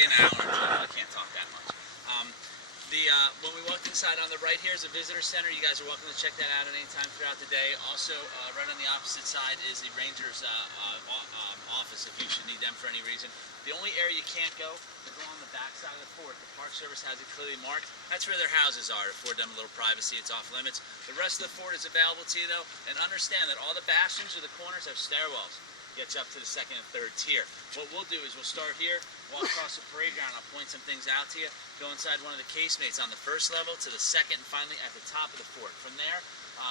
be an hour or two. I can't talk that much. When we walked inside, on the right here is a visitor center. You guys are welcome to check that out at any time throughout the day. Also, right on the opposite side is the Rangers office if you should need them for any reason. The only area you can't go is on the back side of the fort. The Park Service has it clearly marked. That's where their houses are to afford them a little privacy. It's off limits. The rest of the fort is available to you though, and understand that all the bastions or the corners have stairwells. Gets you up to the second and third tier. What we'll do is we'll start here, walk across the parade ground, I'll point some things out to you, go inside one of the casemates on the first level to the second, and finally at the top of the fort. From there,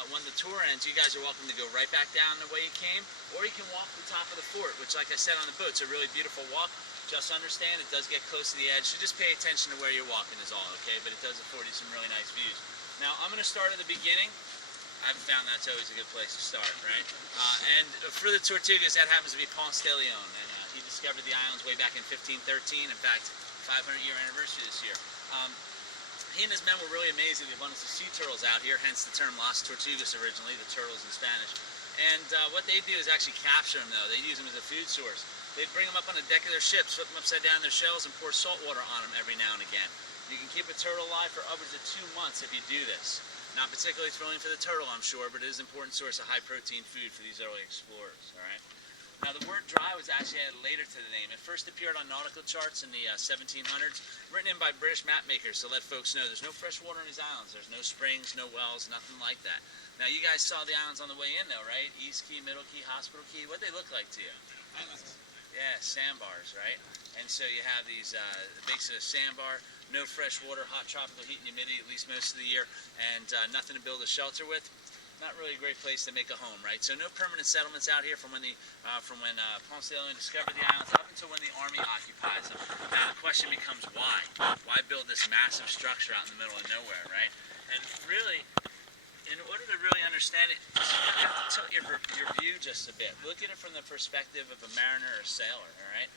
when the tour ends, you guys are welcome to go right back down the way you came, or you can walk the top of the fort, which like I said on the boat, it's a really beautiful walk. Just understand it does get close to the edge, so just pay attention to where you're walking is all, okay? But it does afford you some really nice views. Now, I'm going to start at the beginning. I've found that's always a good place to start, right? And for the Tortugas, that happens to be Ponce de Leon, and he discovered the islands way back in 1513. In fact, 500-year anniversary this year. He and his men were really amazed at the abundance of sea turtles out here, hence the term Las Tortugas originally, the turtles in Spanish. And what they do is actually capture them, though. They use them as a food source. They'd bring them up on the deck of their ships, flip them upside down in their shells, and pour salt water on them every now and again. You can keep a turtle alive for upwards of 2 months if you do this. Not particularly thrilling for the turtle, I'm sure, but it is an important source of high-protein food for these early explorers, all right? Now, the word dry was actually added later to the name. It first appeared on nautical charts in the 1700s, written in by British map makers to let folks know there's no fresh water in these islands. There's no springs, no wells, nothing like that. Now, you guys saw the islands on the way in, though, right? East Key, Middle Key, Hospital Key. What'd they look like to you? Islands. Yeah, sandbars, right? And so you have these basically a sandbar, no fresh water, hot tropical heat and humidity at least most of the year, and nothing to build a shelter with. Not really a great place to make a home, right? So no permanent settlements out here from when Ponce de Leon discovered the islands up until when the army occupies them. Now the question becomes why? Why build this massive structure out in the middle of nowhere, right? And really, in order to really understand it, you have to tilt your view just a bit. Look at it from the perspective of a mariner or a sailor, all right?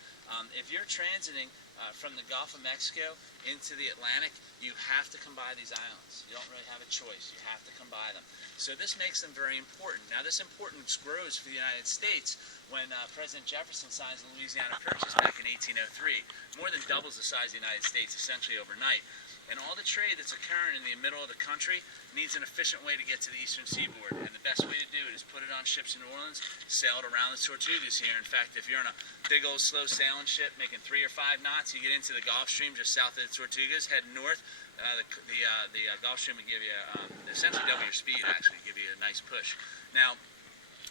If you're transiting from the Gulf of Mexico into the Atlantic, you have to come by these islands. You don't really have a choice. You have to come by them. So this makes them very important. Now this importance grows for the United States when President Jefferson signs the Louisiana Purchase back in 1803. More than doubles the size of the United States essentially overnight. And all the trade that's occurring in the middle of the country needs an efficient way to get to the eastern seaboard. And the best way to do it is put it on ships in New Orleans, sail it around the Tortugas here. In fact, if you're on a big old slow sailing ship making 3 or 5 knots, you get into the Gulf Stream just south of the Tortugas, head north. The Gulf Stream will give you essentially double your speed, actually, give you a nice push. Now,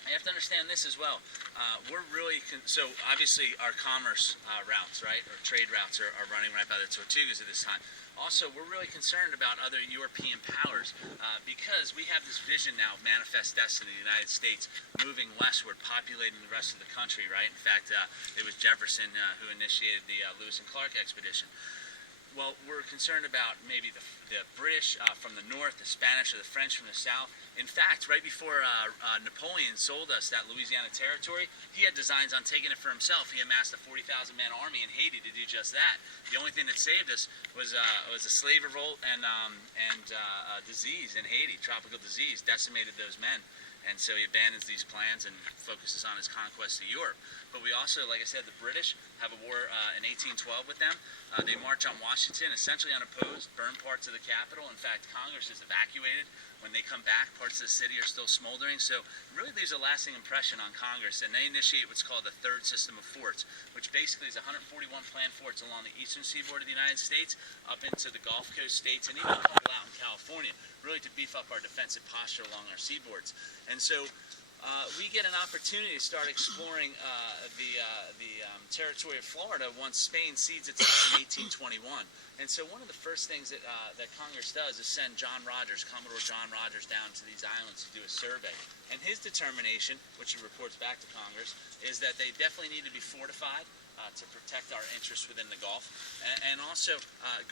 you have to understand this as well. We're really, so obviously our commerce routes, right, or trade routes are running right by the Tortugas at this time. Also, we're really concerned about other European powers because we have this vision now of manifest destiny of the United States moving westward, populating the rest of the country, right? In fact, it was Jefferson who initiated the Lewis and Clark expedition. Well, we're concerned about maybe the British from the north, the Spanish or the French from the south. In fact, right before Napoleon sold us that Louisiana territory, he had designs on taking it for himself. He amassed a 40,000-man army in Haiti to do just that. The only thing that saved us was a slave revolt and disease in Haiti. Tropical disease decimated those men. And so he abandons these plans and focuses on his conquest of Europe. But we also, like I said, the British have a war in 1812 with them. They march on Washington, essentially unopposed, burn parts of the Capitol. In fact, Congress is evacuated. When they come back, parts of the city are still smoldering. So it really leaves a lasting impression on Congress. And they initiate what's called the third system of forts, which basically is 141 planned forts along the eastern seaboard of the United States, up into the Gulf Coast states, and even a couple out in California, really to beef up our defensive posture along our seaboards. And so we get an opportunity to start exploring the territory of Florida once Spain cedes itself in 1821. And so one of the first things that Congress does is send John Rogers, Commodore John Rogers, down to these islands to do a survey. And his determination, which he reports back to Congress, is that they definitely need to be fortified to protect our interests within the Gulf. And also,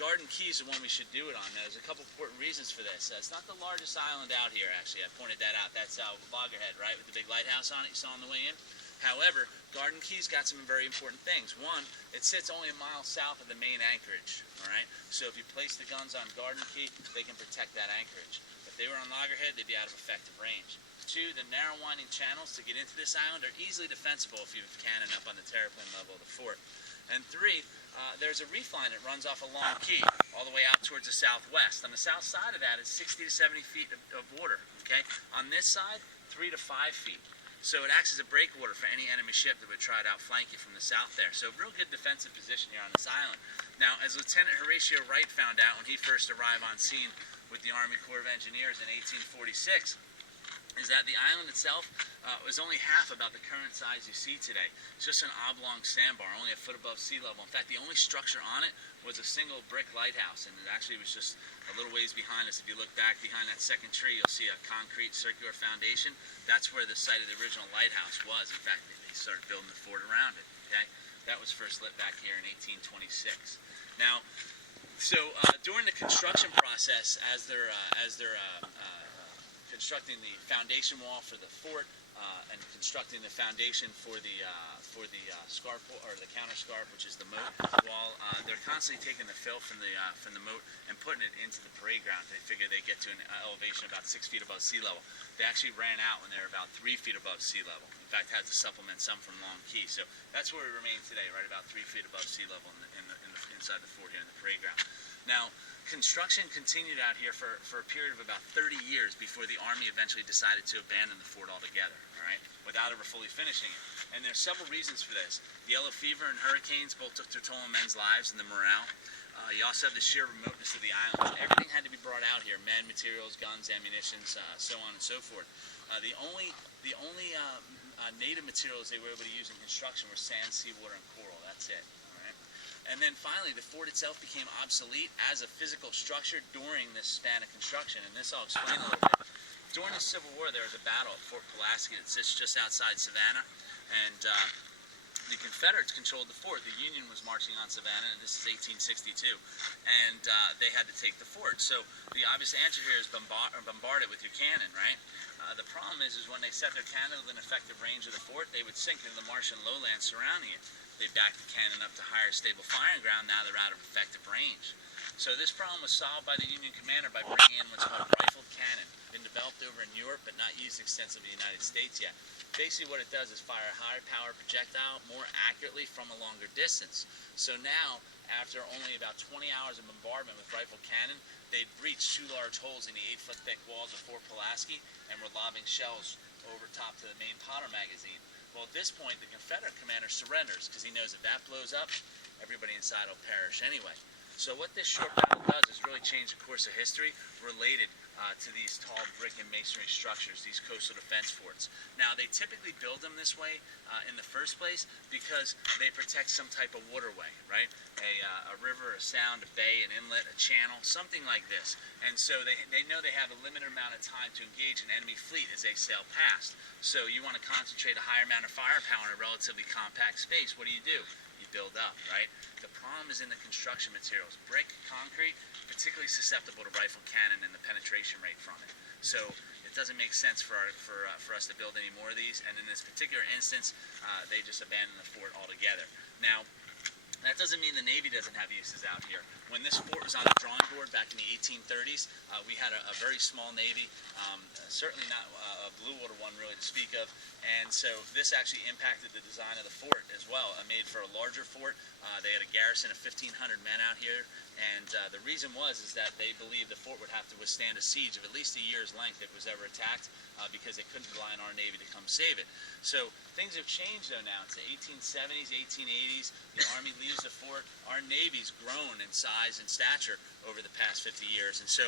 Garden Key is the one we should do it on. Now, there's a couple important reasons for this. It's not the largest island out here, actually. I pointed that out. That's Loggerhead, right, with the big lighthouse on it you saw on the way in. However, Garden Key's got some very important things. One, it sits only a mile south of the main anchorage, all right? So if you place the guns on Garden Key, they can protect that anchorage. If they were on Loggerhead, they'd be out of effective range. Two, the narrow winding channels to get into this island are easily defensible if you have cannon up on the terraplane level of the fort. And 3, there's a reef line that runs off a long key all the way out towards the southwest. On the south side of that is 60 to 70 feet of water. Okay, on this side, 3 to 5 feet. So it acts as a breakwater for any enemy ship that would try to outflank you from the south there. So real good defensive position here on this island. Now, as Lieutenant Horatio Wright found out when he first arrived on scene with the Army Corps of Engineers in 1846, is that the island itself was only half about the current size you see today. It's just an oblong sandbar, only a foot above sea level. In fact, the only structure on it was a single brick lighthouse, and it actually was just a little ways behind us. If you look back behind that second tree, you'll see a concrete circular foundation. That's where the site of the original lighthouse was. In fact, they started building the fort around it. Okay, that was first lit back here in 1826. Now, so during the construction process, as they're constructing the foundation wall for the fort and constructing the foundation for the scarp or the counter scarp, which is the moat wall, they're constantly taking the fill from the moat and putting it into the parade ground. They figure they get to an elevation about 6 feet above sea level. They actually ran out when they were about 3 feet above sea level. In fact, had to supplement some from Long Key. So that's where we remain today, right about 3 feet above sea level inside the fort here in the parade ground. Now, construction continued out here for a period of about 30 years before the Army eventually decided to abandon the fort altogether, all right, without ever fully finishing it. And there's several reasons for this. The yellow fever and hurricanes both took their toll on men's lives and the morale. You also have the sheer remoteness of the island. Everything had to be brought out here: men, materials, guns, ammunition, so on and so forth. The only native materials they were able to use in construction were sand, seawater, and coral. That's it. And then finally, the fort itself became obsolete as a physical structure during this span of construction, and this I'll explain a little bit. During the Civil War, there was a battle at Fort Pulaski that sits just outside Savannah, and the Confederates controlled the fort. The Union was marching on Savannah, and this is 1862, and they had to take the fort. So the obvious answer here is bombard it with your cannon, right? The problem is when they set their cannon within effective range of the fort, they would sink into the marsh and lowlands surrounding it. They backed the cannon up to higher stable firing ground. Now they're out of effective range. So this problem was solved by the Union commander by bringing in what's called rifled cannon. Been developed over in Europe, but not used extensively in the United States yet. Basically what it does is fire a higher power projectile more accurately from a longer distance. So now, after only about 20 hours of bombardment with rifled cannon, they'd breached 2 large holes in the 8-foot thick walls of Fort Pulaski and were lobbing shells over top to the main powder magazine. Well, at this point, the Confederate commander surrenders because he knows if that blows up, everybody inside will perish anyway. So what this short battle does is really change the course of history related to these tall brick and masonry structures, these coastal defense forts. Now, they typically build them this way in the first place because they protect some type of waterway, right? A river, a sound, a bay, an inlet, a channel, something like this. And so they know they have a limited amount of time to engage an enemy fleet as they sail past. So you want to concentrate a higher amount of firepower in a relatively compact space. What do? You build up, right? The problem is in the construction materials. Brick, concrete, particularly susceptible to rifle cannon and the penetration rate from it. So it doesn't make sense for us to build any more of these, and in this particular instance, they just abandoned the fort altogether. Now, that doesn't mean the Navy doesn't have uses out here. When this fort was on the drawing board back in the 1830s, we had a very small Navy, certainly not a blue water one really to speak of, and so this actually impacted the design of the fort as well. Made for a larger fort. They had a garrison of 1,500 men out here, and the reason is that they believed the fort would have to withstand a siege of at least a year's length if it was ever attacked, because they couldn't rely on our Navy to come save it. So things have changed though now. It's the 1870s, 1880s. The Army leaves the fort. Our Navy's grown in size and stature over the past 50 years, and so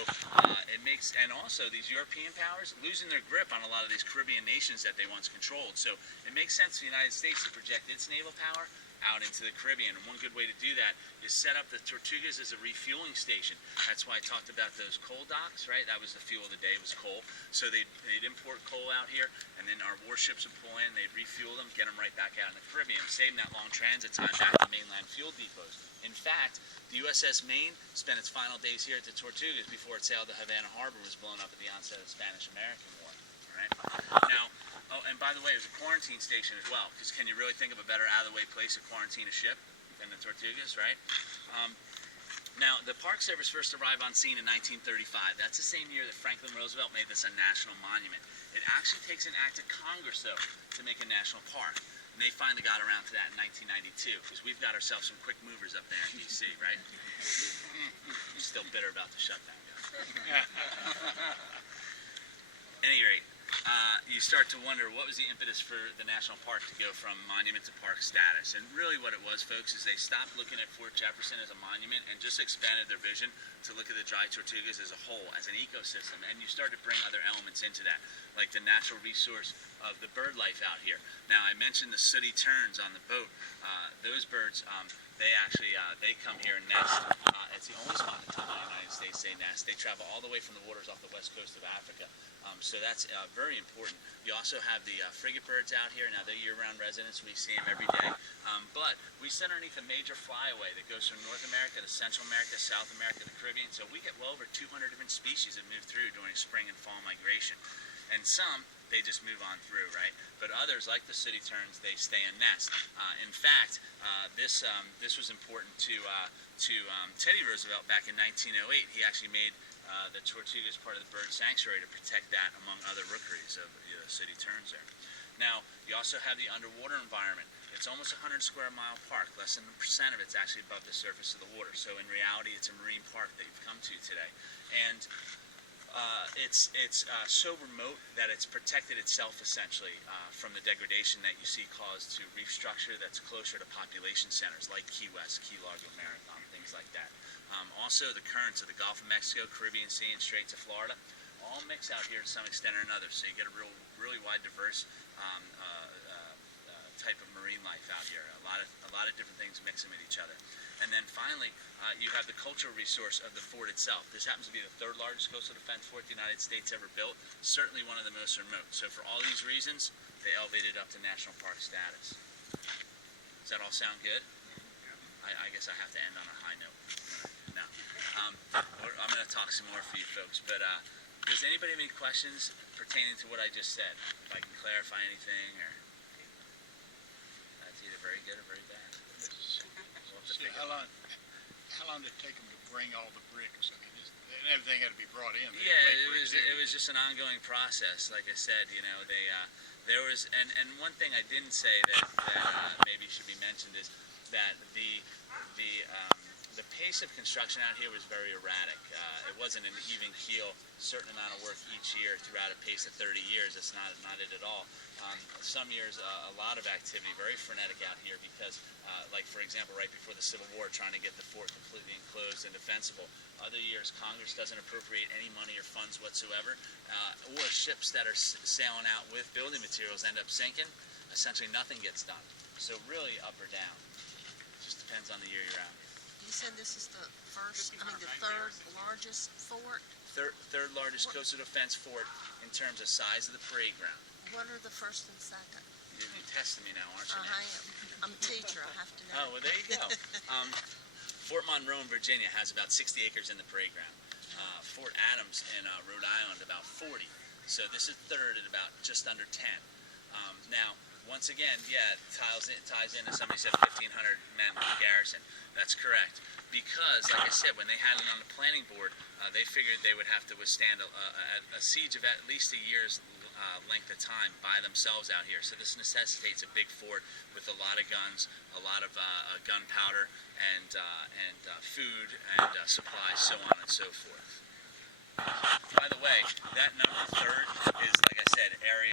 it makes, and also these European powers losing their grip on a lot of these Caribbean nations that they once controlled. So it makes sense for the United States to project its naval power out into the Caribbean. And one good way to do that is set up the Tortugas as a refueling station. That's why I talked about those coal docks, right? That was the fuel of the day, was coal. So they'd import coal out here, and then our warships would pull in, they'd refuel them, get them right back out in the Caribbean, saving that long transit time back to mainland fuel depots. In fact, the USS Maine spent its final days here at the Tortugas before it sailed to Havana Harbor, was blown up at the onset of the Spanish-American War. All right? Now, oh, and by the way, it was a quarantine station as well, because can you really think of a better out-of-the-way place to quarantine a ship than the Tortugas, right? Now, the Park Service first arrived on scene in 1935. That's the same year that Franklin Roosevelt made this a national monument. It actually takes an act of Congress, though, to make a national park. And they finally got around to that in 1992, because we've got ourselves some quick movers up there in D.C., right? I'm still bitter about the shutdown, guys. Any rate, you start to wonder, what was the impetus for the national park to go from monument to park status? And really what it was, folks, is they stopped looking at Fort Jefferson as a monument and just expanded their vision to look at the Dry Tortugas as a whole, as an ecosystem. And you start to bring other elements into that, like the natural resource of the bird life out here. Now, I mentioned the sooty terns on the boat. Those birds, they actually they come here and nest. It's the only spot in the United States they nest. They travel all the way from the waters off the west coast of Africa. So that's very important. You also have the frigate birds out here. Now, they're year-round residents. We see them every day. But we sit underneath a major flyaway that goes from North America to Central America, South America, the Caribbean. So we get well over 200 different species that move through during spring and fall migration. And some, they just move on through, right? But others, like the sooty terns, they stay and nest. In fact, this was important to Teddy Roosevelt back in 1908. He actually made the Tortugas part of the bird sanctuary to protect that, among other rookeries of the sooty terns there. Now, you also have the underwater environment. It's almost a 100 square mile park. Less than 1% of it's actually above the surface of the water. So in reality, it's a marine park that you've come to today. And it's so remote that it's protected itself essentially from the degradation that you see caused to reef structure that's closer to population centers like Key West, Key Largo, Marathon, things like that. Also, the currents of the Gulf of Mexico, Caribbean Sea, and Straits of Florida all mix out here to some extent or another. So you get a really wide, diverse type of marine life out here. A lot of different things mixing with each other. And then finally, you have the cultural resource of the fort itself. This happens to be the third largest coastal defense fort the United States ever built, certainly one of the most remote. So for all these reasons, they elevated up to national park status. Does that all sound good? I guess I have to end on a high note. No. I'm going to talk some more for you folks, but does anybody have any questions pertaining to what I just said? If I can clarify anything, or that's either very good or very bad. So how long did it take them to bring all the bricks? I mean, everything had to be brought in. It was just an ongoing process. Like I said, you know, there was, and one thing I didn't say that maybe should be mentioned is that the pace of construction out here was very erratic. It wasn't an even keel, certain amount of work each year throughout a pace of 30 years. That's not it at all. Some years, a lot of activity, very frenetic out here because, like for example, right before the Civil War, trying to get the fort completely enclosed and defensible. Other years, Congress doesn't appropriate any money or funds whatsoever, or ships that are sailing out with building materials end up sinking. Essentially, nothing gets done. So really, up or down. Just depends on the year you're out. You said this is the third largest fort? Third largest coastal defense fort in terms of size of the parade ground. What are the first and second? You're testing me now, aren't you? I am. I'm a teacher. I have to know. Oh, well, there you go. Fort Monroe in Virginia has about 60 acres in the parade ground. Fort Adams in Rhode Island, about 40. So this is third at about just under 10. Now, once again, yeah, it ties into somebody said 1,500 men with the garrison. That's correct. Because, like I said, when they had it on the planning board, they figured they would have to withstand a siege of at least a year's length of time by themselves out here. So this necessitates a big fort with a lot of guns, a lot of gunpowder, and food and supplies, so on and so forth. By the way, that number third is, like I said, area.